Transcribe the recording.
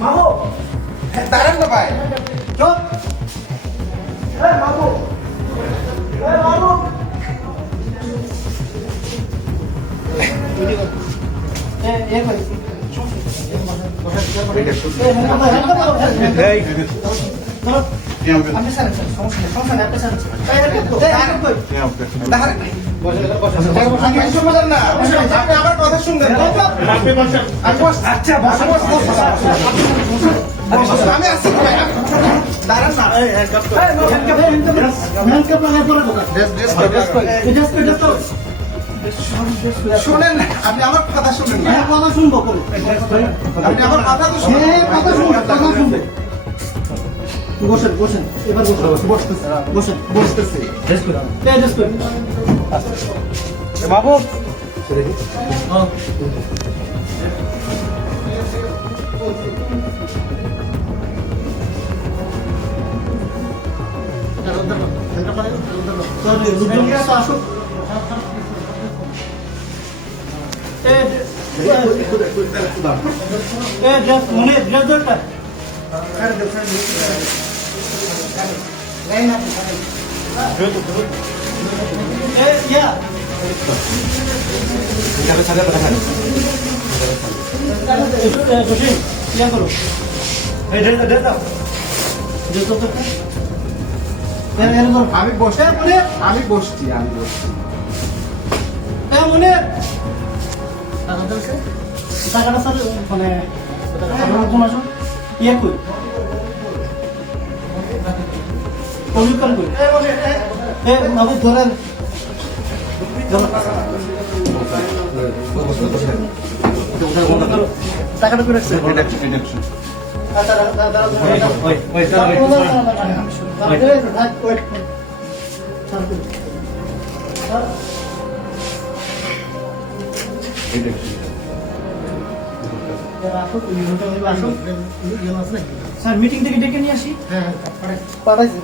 মামু দাঁড়ান না ভাই চুপ মামু মামু আমার কথা শুনবেন আচ্ছা আমি আসছি দাঁড়ান না শোনেন না আপনি আমার কথা শুনেন না কথা শুনবো আপনি আমার কথা তো শুনেন কথা শুনবে বসেন বসেন এবার বসতেছে বসেন বুঝতেছি বাবু আসুক মনে ড্রেস দরকার আমি বসছি মনে টাকাটা স্যার মানে ইয়ে কই পবিত্র কই বাবু ধরেন টাকাটা করে রাখছে স্যার মিটিং থেকে ডেকে নিয়ে আসি হ্যাঁ পাঠাইছি